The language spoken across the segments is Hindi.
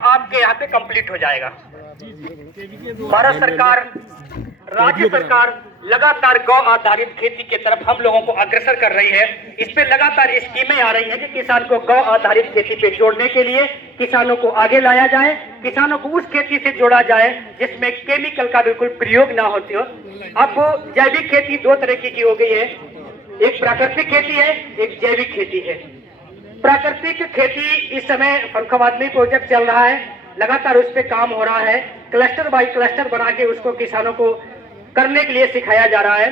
आपके यहाँ पे कंप्लीट हो जाएगा। भारत सरकार, राज्य सरकार लगातार गौ आधारित खेती की तरफ हम लोगों को अग्रसर कर रही है। इस पे लगातार स्कीमें आ रही है कि किसान को गौ आधारित खेती पे जोड़ने के लिए किसानों को आगे लाया जाए, किसानों को उस खेती से जोड़ा जाए जिसमें केमिकल का बिल्कुल प्रयोग ना होती हो। अब जैविक खेती दो तरीके की हो गई है, एक प्राकृतिक खेती है, एक जैविक खेती है। प्राकृतिक खेती इस समय फर्रुखाबाद में प्रोजेक्ट चल रहा है, लगातार उस पे काम हो रहा है। क्लस्टर बाय क्लस्टर बना के उसको किसानों को करने के लिए सिखाया जा रहा है।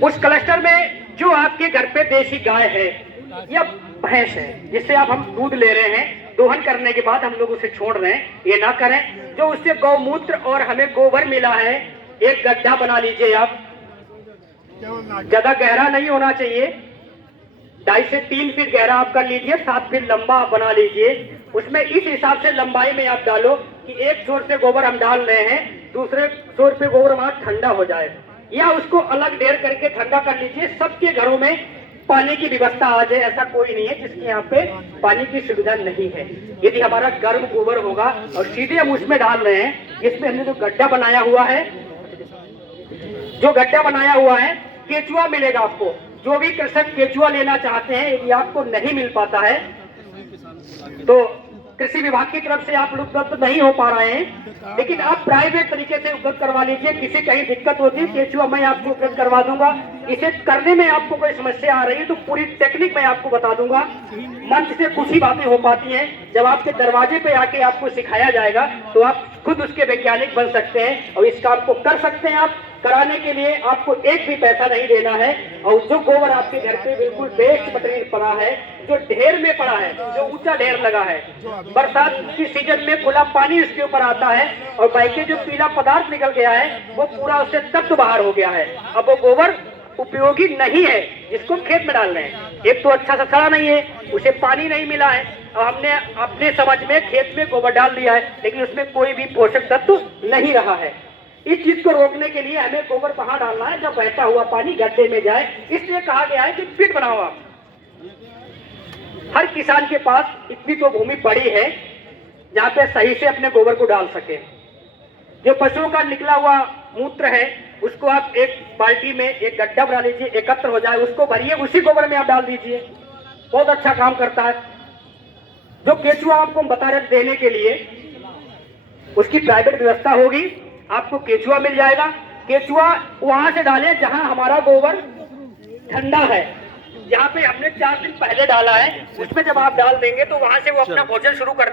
उस क्लस्टर में जो आपके घर पे देसी गाय है या भैंस है, जिससे आप हम दूध ले रहे हैं, दोहन करने के बाद हम लोग उसे छोड़ रहे हैं, ये ना करें। जो उससे गौमूत्र और हमें गोबर मिला है, एक गड्ढा बना लीजिए आप, ज्यादा गहरा नहीं होना चाहिए, 2.5 से 3 फीट गहरा आप कर लीजिए, 7 फीट लंबा आप बना लीजिए। उसमें इस हिसाब से लंबाई में आप डालो कि एक छोर से गोबर हम डाल रहे हैं, दूसरे छोर पे गोबर हमारा ठंडा हो जाए, या उसको अलग ढेर करके ठंडा कर लीजिए। सबके घरों में पानी की व्यवस्था आ जाए, ऐसा कोई नहीं है जिसके यहाँ पे पानी की सुविधा नहीं है। यदि हमारा गर्म गोबर होगा और सीधे हम उसमें डाल रहे हैं, इसमें हमने जो गड्ढा बनाया हुआ है, केचुआ मिलेगा आपको। जो भी कृषक केचुआ लेना चाहते हैं, यदि आपको नहीं मिल पाता है तो कृषि विभाग की तरफ से आप उपलब्ध नहीं हो पा रहे हैं, लेकिन आप प्राइवेट तरीके से उपलब्ध करवा लीजिए। किसी कहीं दिक्कत होती है, केचुआ मैं आपको उपलब्ध करवा दूंगा। इसे करने में आपको कोई समस्या आ रही है तो पूरी टेक्निक मैं आपको बता दूंगा। मंच से कुछ ही बातें हो पाती हैं, जब आपके दरवाजे पे आके आपको सिखाया जाएगा तो आप खुद उसके वैज्ञानिक बन सकते हैं और इस काम को कर सकते हैं। आप कराने के लिए आपको एक भी पैसा नहीं देना है। और जो गोबर आपके घर पे बिल्कुल वेस्ट मटेरियल पड़ा है, जो ढेर में पड़ा है, जो ऊंचा ढेर लगा है, बरसात की सीजन में खुला पानी उसके ऊपर आता है और बाकी जो पीला पदार्थ निकल गया है वो पूरा उससे तत्व बाहर हो गया है। अब वो गोबर उपयोगी नहीं है जिसको हम खेत में डाल रहे हैं। एक तो अच्छा सा सड़ा नहीं है, उसे पानी नहीं मिला है, और हमने अपने समझ में खेत में गोबर डाल दिया है, लेकिन उसमें कोई भी पोषक तत्व नहीं रहा है। इस चीज को रोकने के लिए हमें गोबर कहाँ डालना है, जब बहता हुआ पानी गड्ढे में जाए। इसलिए कहा गया है कि पिट बनाओ आप। हर किसान के पास इतनी तो भूमि पड़ी है जहाँ पे सही से अपने गोबर को डाल सके। जो पशुओं का निकला हुआ मूत्र है उसको आप एक बाल्टी में एक गड्ढा बना लीजिए, एकत्र हो जाए, उसको भरिए, उसी गोबर में आप डाल दीजिए, बहुत अच्छा काम करता है। जो केचुआ आपको बता रहे देने के लिए, उसकी प्राइवेट व्यवस्था होगी, आपको केचुआ मिल जाएगा। केचुआ वहां से डालें जहां हमारा गोबर ठंडा है, जहां पे हमने 4 दिन पहले डाला है, उसमें जब आप डाल देंगे तो वहां से वो अपना भोजन शुरू कर